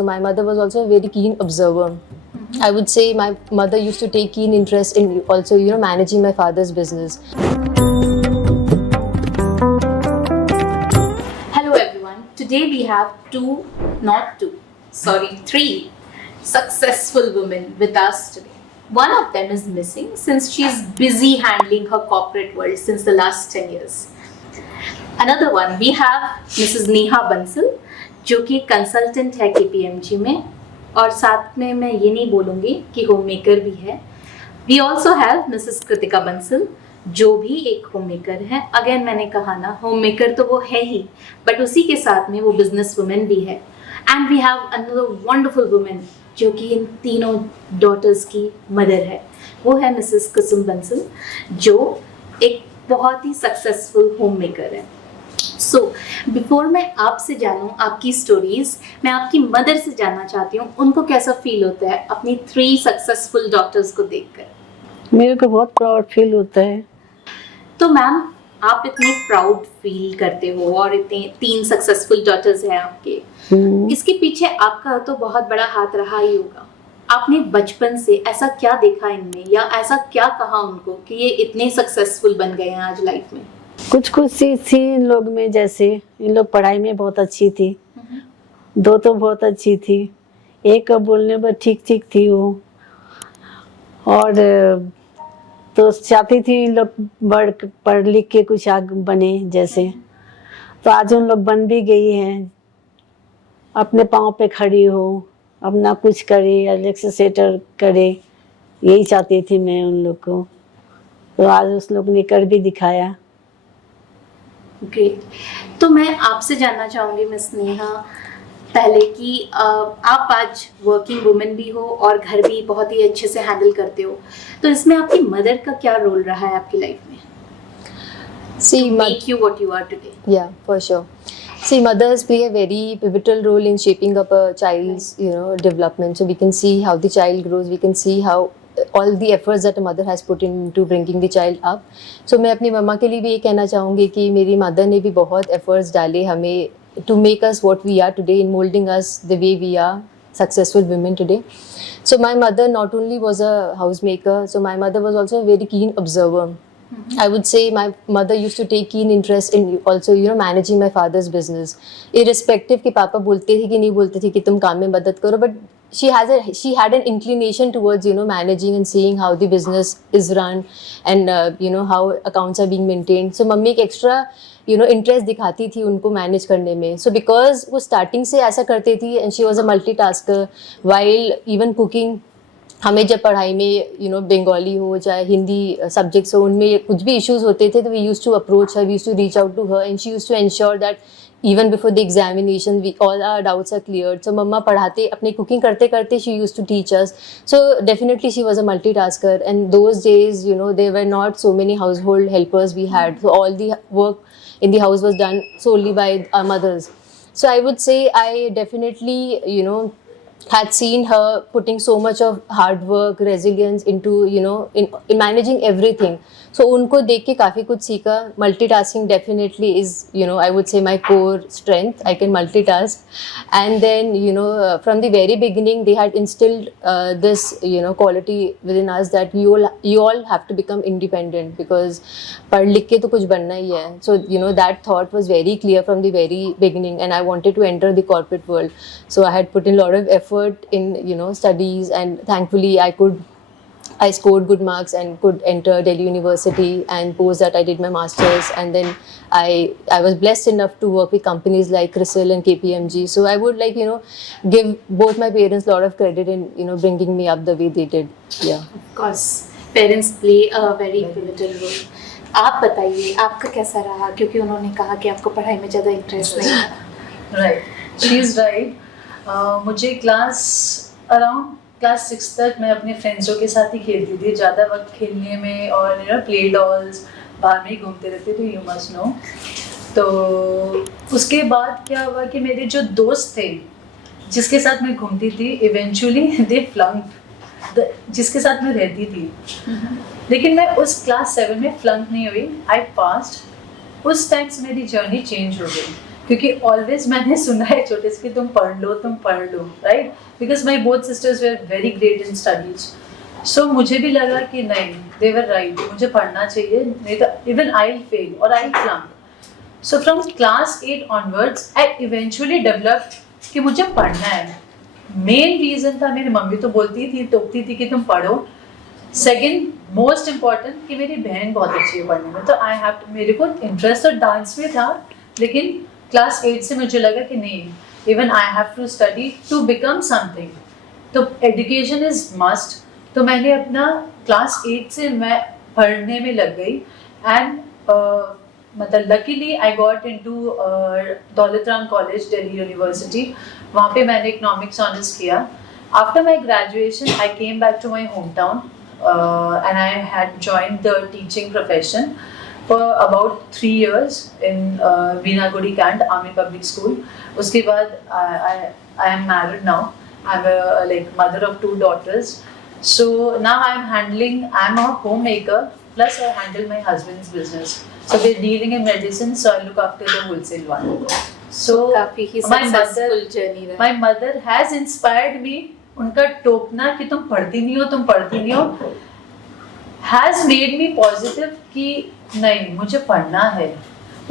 My mother was also a very keen observer. I would say my mother used to take keen interest in also, managing my father's business. Hello everyone. Today we have three successful women with us today. One of them is missing since she's busy handling her corporate world since the last 10 years. Another one, we have Mrs. Neha Bansal, जो कि consultant है KPMG में, और साथ में मैं ये नहीं बोलूँगी कि होम मेकर भी है. We also have Mrs Kritika Bansal, जो भी एक होम मेकर है. अगेन मैंने कहा ना, होम मेकर तो वो है ही, बट उसी के साथ में वो बिजनेस वुमेन भी है. And we have another wonderful women जो कि इन तीनों डॉटर्स की मदर है. वो है मिसेस कुसुम बंसल, जो एक बहुत ही सक्सेसफुल होम मेकर है. सो बिफोर मैं आपसे जानूँ आपकी स्टोरीज, मैं आपकी मदर से जानना चाहती हूँ उनको कैसा फील होता है अपनी 3 सक्सेसफुल डॉटर्स को देखकर. मेरे को बहुत प्राउड फील होता है. तो मैम, आप इतने प्राउड फील करते हो और इतने 3 सक्सेसफुल डॉटर्स हैं आपके, इसके पीछे आपका तो बहुत बड़ा हाथ रहा ही होगा. आपने बचपन से ऐसा क्या देखा इनमें, या ऐसा क्या कहा उनको कि ये इतने सक्सेसफुल बन गए हैं आज लाइफ में? कुछ कुछ चीज थी इन लोग में, जैसे इन लोग पढ़ाई में बहुत अच्छी थी. 2 तो बहुत अच्छी थी, एक बोलने पर ठीक ठीक थी वो, और तो चाहती थी इन लोग पढ़ लिख के कुछ आगे बने जैसे. तो आज उन लोग बन भी गई हैं, अपने पाँव पे खड़ी हो, अपना कुछ करे, एलेक्स सेटल करे, यही चाहती थी मैं उन लोग को. तो आज उस लोग ने कर भी दिखाया. ग्रेट. तो मैं आपसे जानना चाहूँगी मिस नेहा, पहले कि आप आज वर्किंग वुमेन भी हो और घर भी बहुत ही अच्छे से हैंडल करते हो, तो इसमें आपकी मदर का क्या रोल रहा है आपकी लाइफ में? See, make you what you are today. Yeah, for sure. See, mothers play a very pivotal role in shaping up a child's, development. So we can see how the child grows. We can see how all the efforts that a mother has put into bringing the child up. So मैं अपनी मम्मा के लिए भी ये कहना चाहूँगी कि मेरी मदर ने भी बहुत efforts डाले हमें to make us what we are today, in molding us the way we are successful women today. So my mother not only was a housemaker, so my mother was also a very keen observer. I would say my mother used to take keen interest in also, managing my father's business. Irrespective कि पापा बोलते थे कि नहीं बोलते थे कि तुम काम में मदद करो, but she had an inclination towards, managing and seeing how the business is run and, how accounts are being maintained. So mummy एक extra, interest दिखाती थी उनको manage करने में. So because वो starting से ऐसा करती थी and she was a multitasker while even cooking. हमें जब पढ़ाई में बंगाली हो चाहे हिंदी सब्जेक्ट्स हो, उनमें कुछ भी इश्यूज होते थे तो we used to approach her, we used to reach out to her and she used to ensure that even before the examination all our doubts are cleared. So मम्मा पढ़ाते अपने cooking करते करते she used to teach us. So definitely she was a multitasker, and those days there were not so many household helpers we had, so all the work in the house was done solely by our mothers. So I would say I definitely had seen her putting so much of hard work, resilience into in managing everything. So उनको देख के काफ़ी कुछ सीखा. Multitasking definitely is I would say my core strength. I can multitask, and then from the very beginning they had instilled this quality within us that you all have to become independent because पढ़ लिख के तो कुछ बनना ही है. So that thought was very clear from the very beginning, and I wanted to enter the corporate world. So I had put in a lot of effort in studies, and thankfully I scored good marks and could enter Delhi University, and post that I did my masters, and then I was blessed enough to work with companies like CRISIL and KPMG. So I would give both my parents a lot of credit in bringing me up the way they did. Yeah. Of course, parents play a very pivotal role. आप बताइए आपका कैसा रहा, क्योंकि उन्होंने कहा कि आपको पढ़ाई में ज़्यादा इंटरेस्ट नहीं है. Right, she is right. मुझे अराउंड क्लास 6 तक मैं अपने फ्रेंड्सों के साथ ही खेलती थी, ज़्यादा वक्त खेलने में, और प्ले डॉल्स बाहर में ही घूमते रहते थे, यू मस्ट नो. तो उसके बाद क्या हुआ कि मेरे जो दोस्त थे जिसके साथ मैं घूमती थी, इवेंचुअली दे फ्लंक, जिसके साथ मैं रहती थी. लेकिन मैं उस क्लास 7 में फ्लंक नहीं हुई, आई पास्ड. उस टाइम से मेरी जर्नी चेंज हो गई. क्योंकि ऑलवेज मैंने सुना है छोटे से कि तुम पढ़ लो right, because my both sisters were very great in studies. So मुझे भी लगा कि नहीं, दे वर राइट, मुझे पढ़ना चाहिए, नहीं तो इवन आई विल फेल और I flunk. So from class 8 onwards I eventually developed कि मुझे पढ़ना है. मेन रीजन था, मेरी मम्मी तो बोलती थी, टोकती थी कि तुम पढ़ो. सेकेंड मोस्ट इम्पॉर्टेंट कि मेरी बहन बहुत अच्छी है पढ़ने में, तो आई हैव, मेरे को इंटरेस्ट तो डांस में था, लेकिन क्लास 8 से मुझे लगा कि नहीं, even I have to study to become something, तो एजुकेशन इज मस्ट. तो मैंने अपना क्लास 8 से मैं पढ़ने में लग गई. एंड मतलब luckily I got into Daulat Ram college, Delhi university. वहाँ पे मैंने इकोनॉमिक्स ऑनर्स किया. After my graduation I came back to my home town and I had joined the teaching profession for about 3 years in Veena Gudi Cant Army Public School. उसके बाद I am married now. I'm a like mother of 2 daughters. So now I'm a homemaker, plus I handle my husband's business. So we're dealing in medicine, so I look after the wholesale one. So काफी ही successful journey रहा. my mother has inspired me. उनका टोकना कि तुम पढ़ती नहीं हो has made me positive कि नहीं, मुझे पढ़ना है.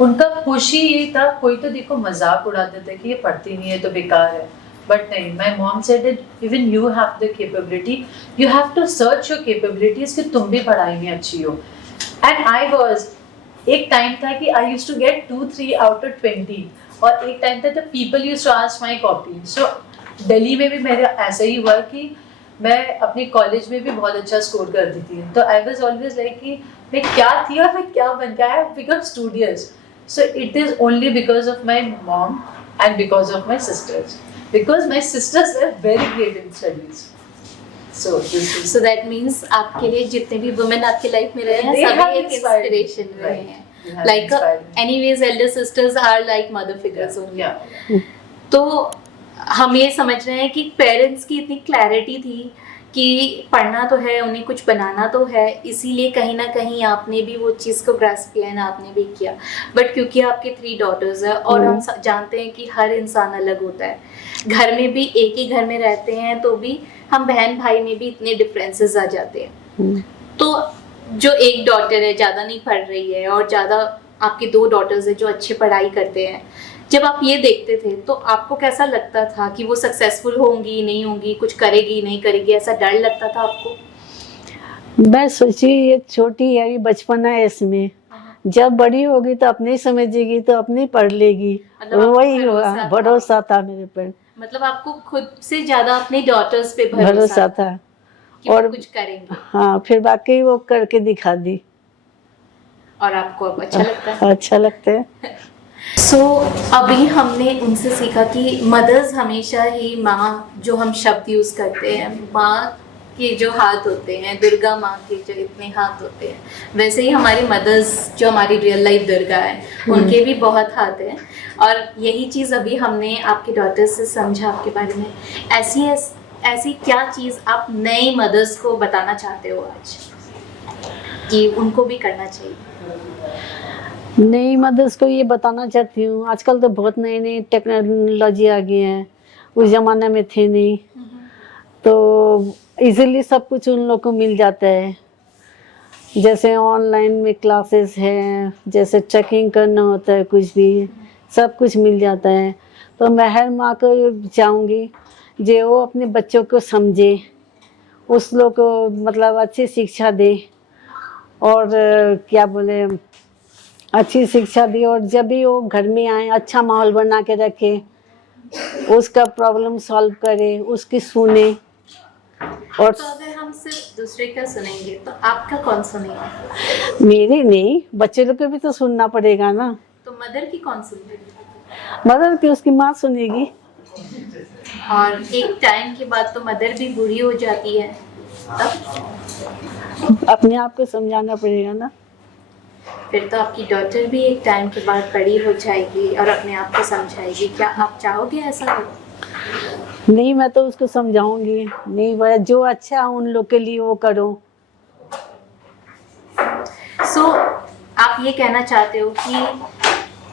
उनका खुशी यही था, कोई तो देखो मजाक उड़ाते थे कि ये पढ़ती नहीं है तो बेकार है, बट नहीं, my mom said that even you have the capability, you have to search your capabilities कि तुम भी पढ़ाई में अच्छी हो. And I was, एक टाइम था कि I used to get 2-3 out of 20, और एक टाइम था तो people used to ask my copy. So Delhi में भी मेरा ऐसा ही हुआ कि मैं अपने कॉलेज में भी बहुत अच्छा स्कोर करती थी. तो आई वाज ऑलवेज लाइक कि मैं क्या थी और मैं क्या बन गया. I have become studious. So it is only because of my mom and because of my sisters, because my sisters are very great in studies. So that means आपके लिए जितने भी वुमेन आपके लाइफ में रहे हैं, They have सभी एक inspired me. इंस्पिरेशन रहे हैं. They have Like inspired me. anyways, elder sisters are like mother figures only. Yeah. तो हम ये समझ रहे हैं कि पेरेंट्स की इतनी क्लैरिटी थी कि पढ़ना तो है, उन्हें कुछ बनाना तो है, इसीलिए कहीं ना कहीं आपने भी वो चीज़ को ग्रास्प किया है, आपने भी किया. बट क्योंकि आपके 3 डॉटर्स हैं और हम जानते हैं कि हर इंसान अलग होता है, घर में भी एक ही घर में रहते हैं तो भी हम बहन भाई में भी इतने डिफरेंसेस आ जाते हैं. तो जो एक डॉटर है ज़्यादा नहीं पढ़ रही है और ज़्यादा आपके 2 डॉटर्स है जो अच्छे पढ़ाई करते हैं, जब आप ये देखते थे तो आपको कैसा लगता था कि वो सक्सेसफुल होंगी नहीं होंगी, कुछ करेगी नहीं करेगी, ऐसा डर लगता था आपको? मैं सोची ये छोटी है, अभी बचपना है इसमें, जब बड़ी होगी तो अपने ही समझेगी, तो अपने ही पढ़ लेगी. मतलब वही हुआ, भरोसा था मेरे पर. मतलब आपको खुद से ज्यादा अपनी डॉटर्स पे भरोसा था कि वो और कुछ करेंगे. हाँ, फिर बाकी वो करके दिखा दी. और आपको अब अच्छा लगता है? अच्छा लगता है. सो अभी हमने उनसे सीखा कि मदर्स हमेशा ही माँ, जो हम शब्द यूज़ करते हैं, माँ के जो हाथ होते हैं, दुर्गा माँ के जो इतने हाथ होते हैं, वैसे ही हमारी मदर्स जो हमारी रियल लाइफ दुर्गा है, उनके भी बहुत हाथ हैं. और यही चीज़ अभी हमने आपके डॉटर्स से समझा आपके बारे में. ऐसी क्या चीज़ आप नई मदर्स को बताना चाहते हो आज कि उनको भी करना चाहिए? नई मदर्स को ये बताना चाहती हूँ, आजकल तो बहुत नई नई टेक्नोलॉजी आ गई है, उस ज़माने में थे नहीं, तो इजीली सब कुछ उन लोग को मिल जाता है. जैसे ऑनलाइन में क्लासेस हैं, जैसे चेकिंग करना होता है, कुछ भी सब कुछ मिल जाता है. तो मैं हर माँ को चाहूँगी जो वो अपने बच्चों को समझे, उस लोग को मतलब अच्छी शिक्षा दे, और क्या बोले, अच्छी शिक्षा दी, और जब भी वो घर में आए अच्छा माहौल बना के रखे, उसका प्रॉब्लम सॉल्व करे, उसकी सुने. और तो अगर हम सिर्फ दूसरे का सुनेंगे तो आपका कौन सुनेगा? मेरी नहीं, बच्चे लोग को भी तो सुनना पड़ेगा ना. तो मदर की कौन सुनेगी? मदर की उसकी माँ सुनेगी. और एक टाइम के बाद तो मदर भी बूढ़ी हो जाती है, तब अपने आप को समझाना पड़ेगा ना. फिर तो आपकी डॉटर भी एक टाइम के बाद बड़ी हो जाएगी और अपने आप को समझाएगी. क्या आप चाहोगे ऐसा हो? नहीं, मैं तो उसको समझाऊंगी, नहीं बड़ा जो अच्छा उन लोग के लिए वो करो. सो आप ये कहना चाहते हो कि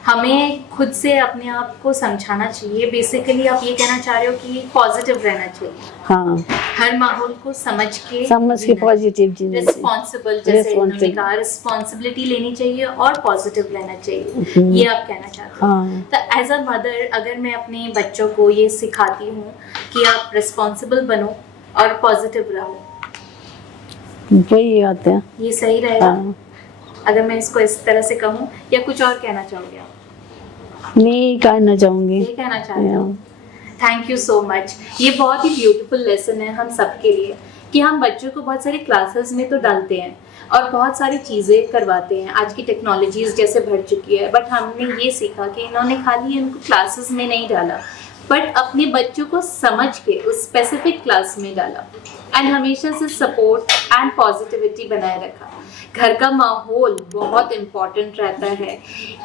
हमें खुद से अपने आप को समझाना चाहिए। बेसिकली आप ये कहना चाह रहे हो कि पॉजिटिव रहना चाहिए, हाँ, हर माहौल को समझ के के पॉजिटिव जीना चाहिए। रिस्पॉन्सिबल, जैसे इन्होंने Responsible. कहा, रिस्पॉन्सिबिलिटी लेनी चाहिए और पॉजिटिव रहना चाहिए, ये आप कहना चाहते हो। हाँ, तो एज अ मदर अगर मैं अपने बच्चों को ये सिखाती हूँ कि आप रिस्पॉन्सिबल बनो और पॉजिटिव रहो, वही आते हैं। ये सही रहेगा हाँ, अगर मैं इसको इस तरह से कहूँ, या कुछ और कहना चाहोगे आप? नहीं कहना चाहूँगी। ये कहना चाहते हो। Thank you so much. ये बहुत ही ब्यूटीफुल लेसन है हम सबके लिए कि हम बच्चों को बहुत सारी क्लासेस में तो डालते हैं और बहुत सारी चीज़ें करवाते हैं। आज की टेक्नोलॉजीज जैसे बढ़ चुकी है, बट हमने ये सीखा कि इन्होंने खाली इनको क्लासेस में नहीं डाला, बट अपने बच्चों को समझ के उस स्पेसिफिक क्लास में डाला एंड हमेशा से सपोर्ट एंड पॉजिटिविटी बनाए रखा। घर का माहौल बहुत इम्पॉर्टेंट रहता है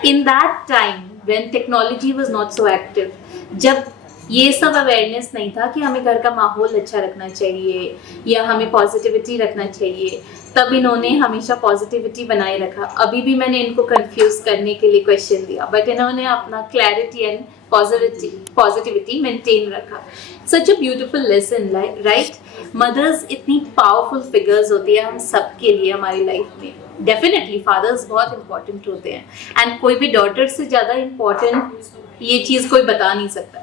in that time when technology was not so active. जब ये सब अवेयरनेस नहीं था कि हमें घर का माहौल अच्छा रखना चाहिए या हमें पॉजिटिविटी रखना चाहिए, तब इन्होंने हमेशा पॉजिटिविटी बनाए रखा। अभी भी मैंने इनको कंफ्यूज करने के लिए क्वेश्चन दिया, बट इन्होंने अपना क्लैरिटी एंड पॉजिटिविटी मेंटेन रखा। Such a beautiful lesson, right? Mothers इतनी पावरफुल फिगर्स होती है हम सबके लिए हमारी लाइफ में। डेफिनेटली फादर्स बहुत इंपॉर्टेंट होते हैं एंड कोई भी डॉटर से ज़्यादा इम्पॉर्टेंट ये चीज़ कोई बता नहीं सकता,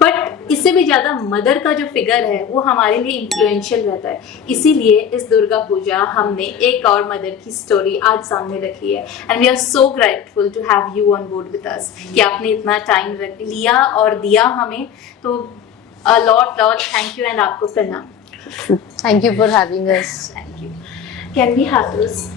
बट इससे भी ज़्यादा मदर का जो फिगर है वो हमारे लिए इन्फ्लुएंशियल रहता है। इसीलिए इस दुर्गा पूजा हमने एक और मदर की स्टोरी आज सामने रखी है and we are so grateful to have you on board with us कि आपने इतना टाइम रख लिया और दिया हमें, तो लॉट थैंक यू एंड आपको प्रणाम। Thank you for having us. Thank you. Can we have this?